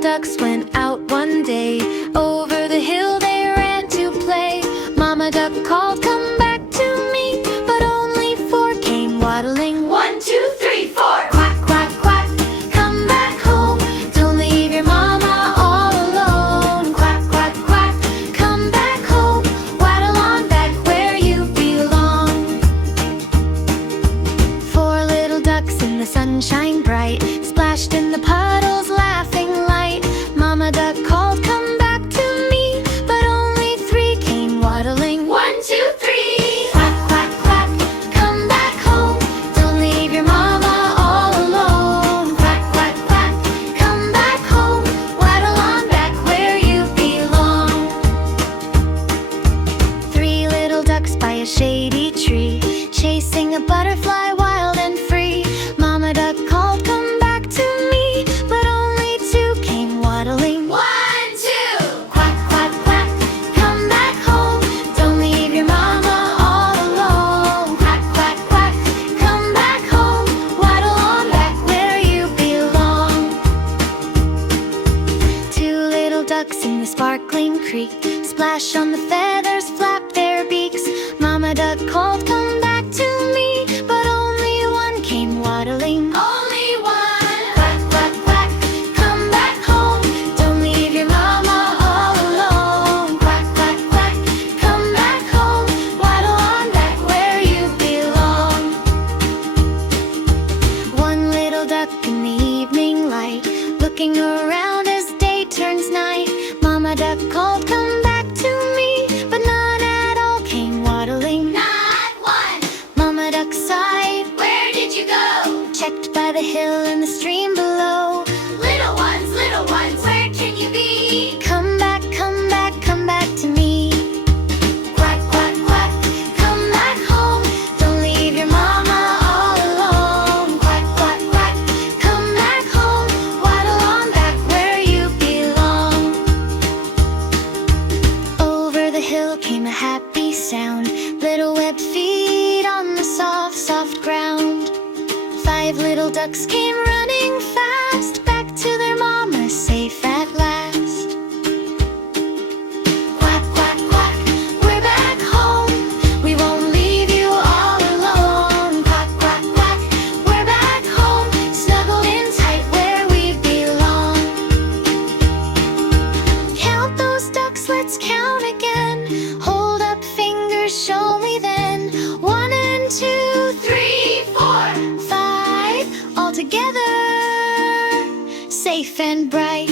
ducks went out one day. Over the hill they ran to play. Mama duck called, "Come back to me," but only four came waddling. 1, 2, 3, 4. Quack, quack, quack, come back home. Don't leave your mama all alone. Quack, quack, quack, come back home. Waddle on back where you belong. Four little ducks in the sunshine bright splashed in the puddles, laughing light. Mama duck called, "Come back to me," but only three came waddling. 1, 2, 3. Quack, quack, quack, come back home. Don't leave your mama all alone. Quack, quack, quack, come back home. Waddle on back where you belong. Three little ducks by a shady tree, chasing a butterfly wild and free. Mama duck called, "Come back to me," but only two came waddling. 1, 2. Quack, quack, quack, come back home. Don't leave your mama all alone. Quack, quack, quack, come back home. Waddle on back where you belong. Two little ducks in the sparkling creek splash on the feathers, flap their beaks. Mama duck called, "Come back to me," but only one came waddling. Only 1. Quack, quack, quack, come back home. Don't leave your mama all alone. Quack, quack, quack, come back home. Waddle on back where you belong. One little duck in the evening light, looking around as day turns night. Mama duck called, "Come back to me," but none at all came waddling. Not 1. Mama duck sighed, Where did you go? checked by the hill and the stream below. Little ones, where can you be? Come back, come back, come back to me. Quack, quack, quack, come back home. Don't leave your mama all alone. Quack, quack, quack, come back home. Waddle on back where you belong. Over the hill came a happy sound, little webbed feet on the soft, soft ground. Five little ducks came running fast, back to their mama, safe at last. Quack, quack, quack, we're back home. We won't leave you all alone. Quack, quack, quack, we're back home. Snuggled in tight where we belong. Count those ducks, let's count again. Hold up fingers, show me then. 1 and 2, 3, 4. 5, all together, safe and bright.